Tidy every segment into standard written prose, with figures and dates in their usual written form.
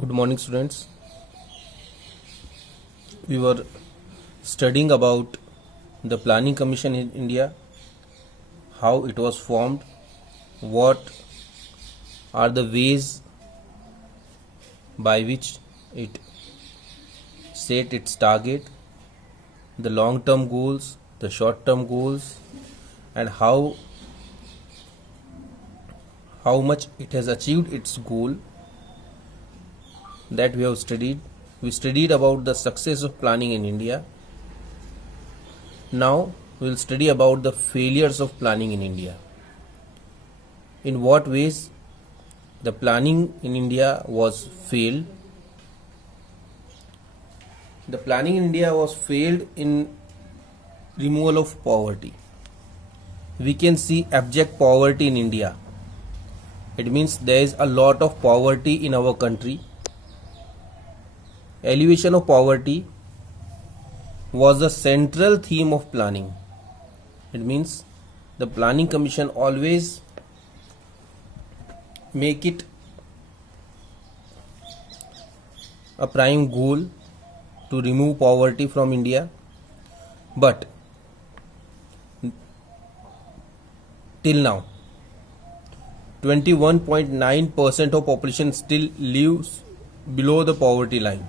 Good morning, students. We were studying about the Planning Commission in India, how it was formed, what are the ways by which it set its target, the long term goals, the short term goals, and how much it has achieved its goal. That we have studied. We studied about the success of planning in India. Now we will study about the failures of planning in India. In what ways the planning in India was failed. The planning in India was failed in removal of poverty. We can see abject poverty in India. It means there is a lot of poverty in our country. Alleviation of poverty was the central theme of planning. It means the Planning Commission always make it a prime goal to remove poverty from India, but till now 21.9% of population still lives below the poverty line.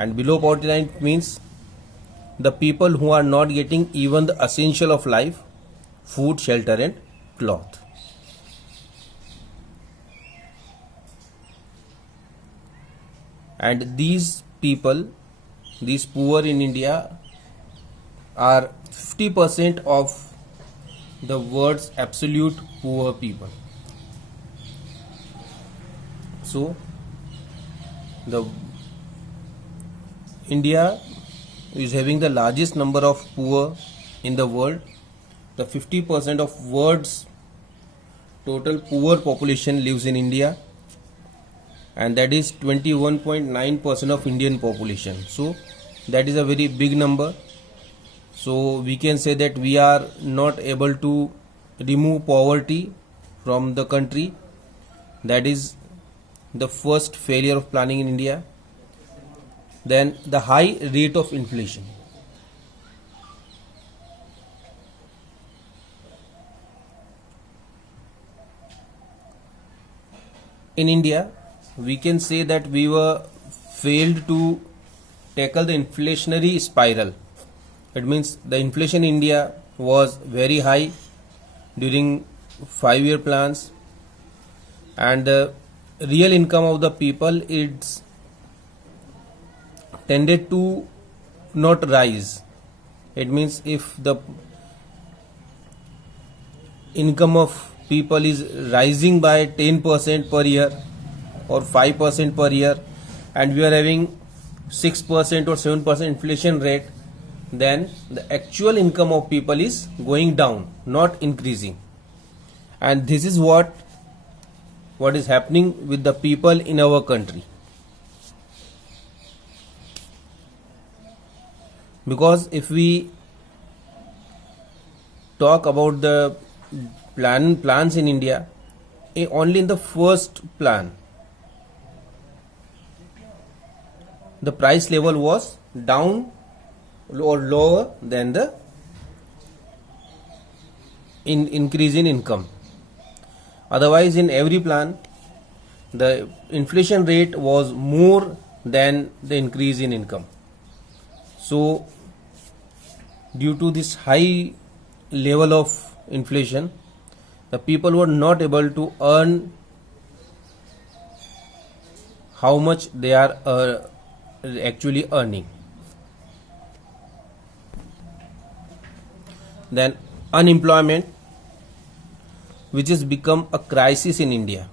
And below poverty line means the people who are not getting even the essential of life, food, shelter and cloth. And these people, these poor in India, are 50% of the world's absolute poor people. So the India is having the largest number of poor in the world. The 50% of world's total poor population lives in India, and that is 21.9% of Indian population. So that is a very big number. So we can say that we are not able to remove poverty from the country. That is the first failure of planning in India. Then the high rate of inflation. In India, we can say that we were failed to tackle the inflationary spiral. It means the inflation in India was very high during 5-year plans, and the real income of the people is tended to not rise. It means if the income of people is rising by 10% per year or 5% per year, and we are having 6% or 7% inflation rate, then the actual income of people is going down, not increasing. And this is what is happening with the people in our country. Because if we talk about the plans in India, only in the first plan the price level was down or lower than the increase in income. Otherwise, in every plan the inflation rate was more than the increase in income. So due to this high level of inflation, the people were not able to earn how much they are actually earning. Then unemployment, which has become a crisis in India.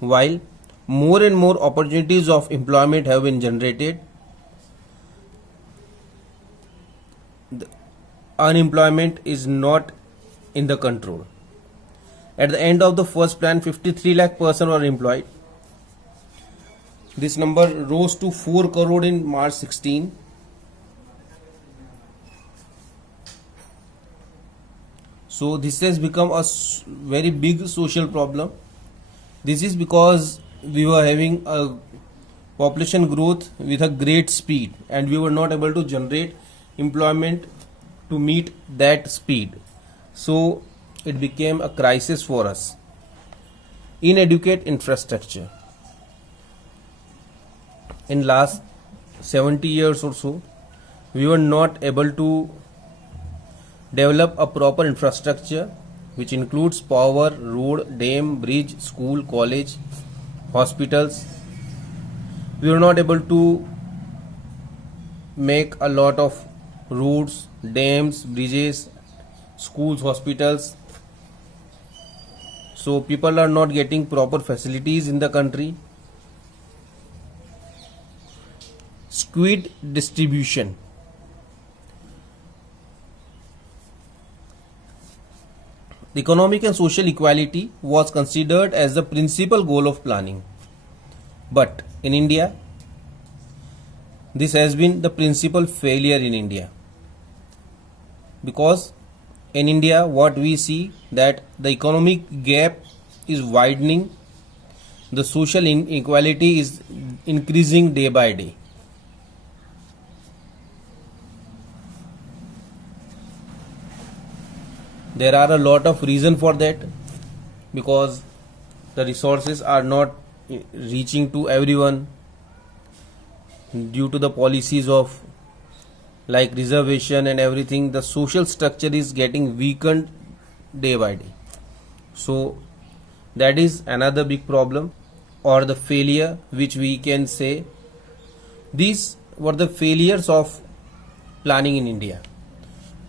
While more and more opportunities of employment have been generated, the unemployment is not in the control. At the end of the first plan, 53 lakh persons were employed. This number rose to 4 crore in March 16. So this has become a very big social problem. This is because we were having a population growth with a great speed and we were not able to generate employment to meet that speed. So it became a crisis for us. Inadequate infrastructure. In last 70 years or so, we were not able to develop a proper infrastructure which includes power, road, dam, bridge, school, college, hospitals. We were not able to make a lot of roads, dams, bridges, schools, hospitals. So people are not getting proper facilities in the country. Skewed distribution. Economic and social equality was considered as the principal goal of planning. But in India, this has been the principal failure in India. Because in India, what we see that the economic gap is widening, the social inequality is increasing day by day. There are a lot of reasons for that, because the resources are not reaching to everyone due to the policies of like reservation and everything. The social structure is getting weakened day by day. So that is another big problem or the failure which we can say. These were the failures of planning in India.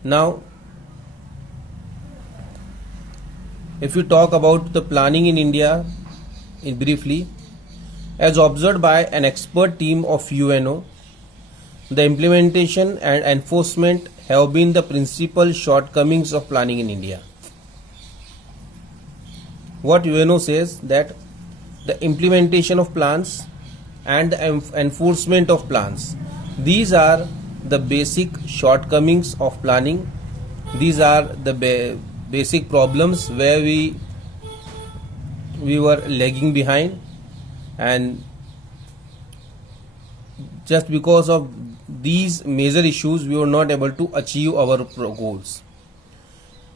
Now if you talk about the planning in India briefly, as observed by an expert team of UNO, the implementation and enforcement have been the principal shortcomings of planning in India. What UNO says that the implementation of plans and the enforcement of plans, these are the basic shortcomings of planning. These are the basic problems where we were lagging behind, and just because of these major issues we were not able to achieve our goals.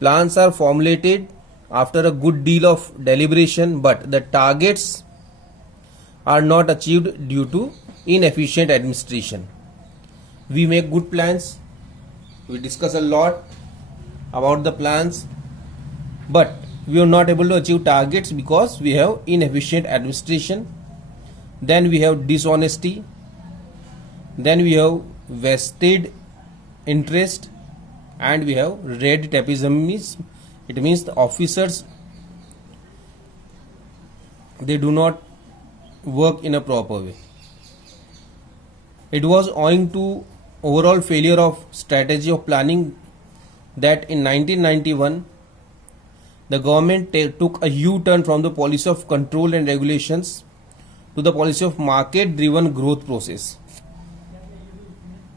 Plans are formulated after a good deal of deliberation, but the targets are not achieved due to inefficient administration. We make good plans, we discuss a lot about the plans, but we are not able to achieve targets because we have inefficient administration. Then we have dishonesty. Then we have vested interest, and we have red tapeism. It means the officers, they do not work in a proper way. It was owing to overall failure of strategy of planning that in 1991 the government took a U-turn from the policy of control and regulations to the policy of market-driven growth process.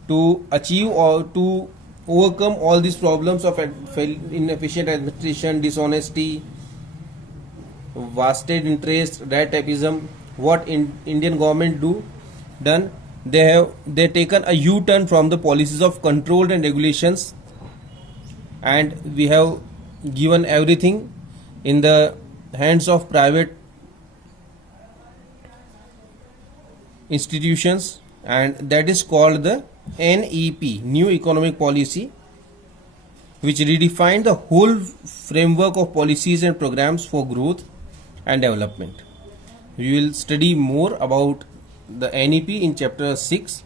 To achieve or to overcome all these problems of inefficient administration, dishonesty, vested interest, red tapeism, what Indian government done? They taken a U-turn from the policies of control and regulations, and we have given everything in the hands of private institutions, and that is called the NEP, New Economic Policy, which redefined the whole framework of policies and programs for growth and development. We will study more about the NEP in chapter 6.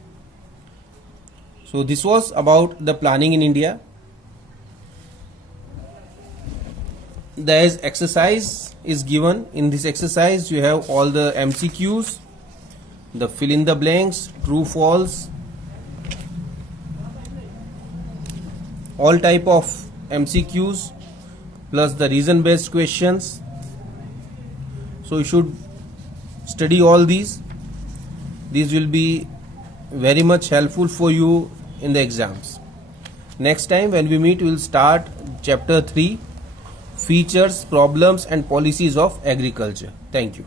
So this was about the planning in India. There is exercise is given. In this exercise you have all the MCQs, the fill in the blanks, true, false, all type of MCQs plus the reason based questions. So you should study all these. These will be very much helpful for you in the exams. Next time when we meet, we will start chapter 3, features, problems and policies of agriculture. Thank you.